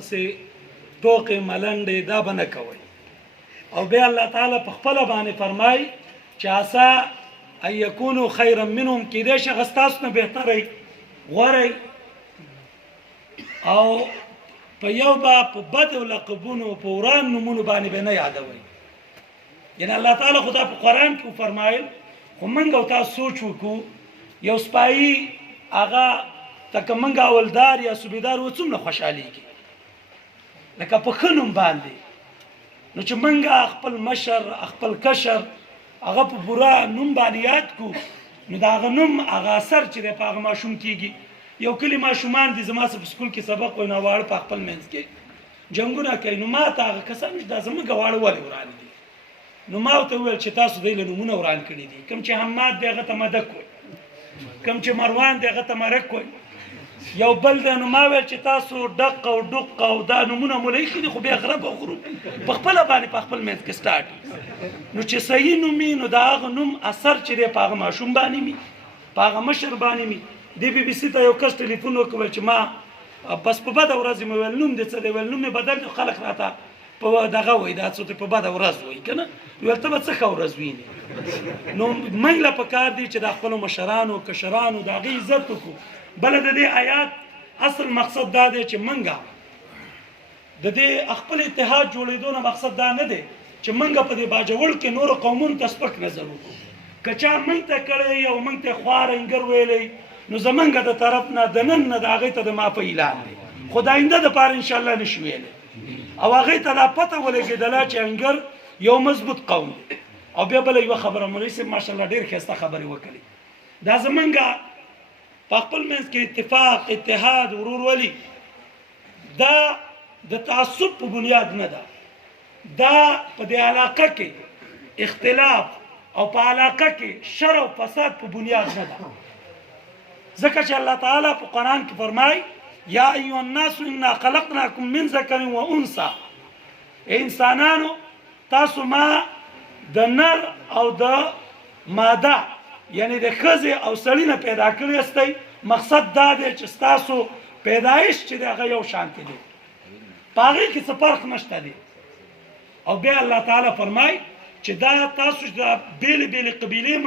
ورپسې ټوکې ملنډې دا به نه کوئ. او بیا الله تعالی په خپله باندې فرمایي چې عسا ان یکونو خیرا منهم، کیدای شي هغه ستاسو نه بهتره غوره او په یو به په بدو لقبونو په وران نومونو باندې به نه یادوئ. یعنی الله تعالی خدا په قرآن کې وفرمایل خو موږ او تاسو سوچ وکړو یو سپایي هغه ته که موږ اولدار یا صوبیدار و څومره خوشحالیږي لکه په ښه نوم باندې. نو چې موږ خپل مشر خپل کشر هغه په بوره نوم باندې یاد کړو نو د هغه نوم هغه اثر چې دی په هغه ماشوم کېږي. یو کلي ماشومان دي زما په سکول کې سبق وایي نو واړه په خپل منځ کې جنګونه کوي. نو ما ته هغه کسان چې دا زموږ واړه ولې وران دي. نو ما ورته وویل چې تاسو دوی له نومونه وران کړي دي. کوم چې حماد دی هغه ته مدک وایي، کوم چې مروان دی هغه ته مرک وایي، یو بل دی. نو ما ویل چې تاسو ډق او ډق او دا نومونه مو له ایښي دي خو بیا غرب او غروب په خپله باندې په خپل منځ کې سټارټ. نو چې صحیح نوم وي نو د هغه نوم اثر چې دی په هغه ماشوم باندې وي، په هغه مشر باندې وي. دې بي بي سي ته یو کس ټلیفون وکړ چې ما بس په بده ورځ مې ویل نوم دې څه دی؟ ویل نوم مې بدل دی. خلک راته په دغه وایي دا څه په بده ورځ وایي که نه. ویل ته به څه ښه ورځ وینې. نو موږ له پکار دی چې د خپلو مشرانو کشرانو د هغې عزت وکړو. بله د دې آیات اصل مقصد دا دی چې موږ د دې خپل اتحاد جوړېدو نه مقصد دا نه دی چې موږ په دې باجوړ کې نورو قومونو ته سپک نظر وکړو. که چا موږ ته کړی او موږ ته خوار انګر ویلی نو زمونږ د طرف نه د نن نه د هغې ته د معافۍ اعلان دی. خو د آینده دپاره انشاءالله نه شو ویلی او هغې ته دا پته ولګېدله چې انګر یو مضبوط قوم دی. او بیا بله یوه خبره مولوي صاحب ماشاءالله ډېر ښایسته خبرې وکړي. دا زمونږ په خپل منځ کې اتفاق اتحاد ورورولي دا د تعصب په بنیاد نه ده. دا په دې علاقه کې اختلاف او په علاقه کې شر او فساد په بنیاد نه ده. ځکه چې الله تعالی په قرآن کې فرمایي یا ایها الناس انا خلقناکم من ذکر و انثی، انسانانو تاسو ما د نر او د ماده یعنی د ښځې او سړي نه پیدا کړي یاستئ. مقصد دا دی چې ستاسو پیدایش چې دی هغه یو شانتې دی، په هغې کې څه فرق نشته دی. او بیا الله تعالی فرمایي چې دا تاسو د بېلې بېلې قبیلې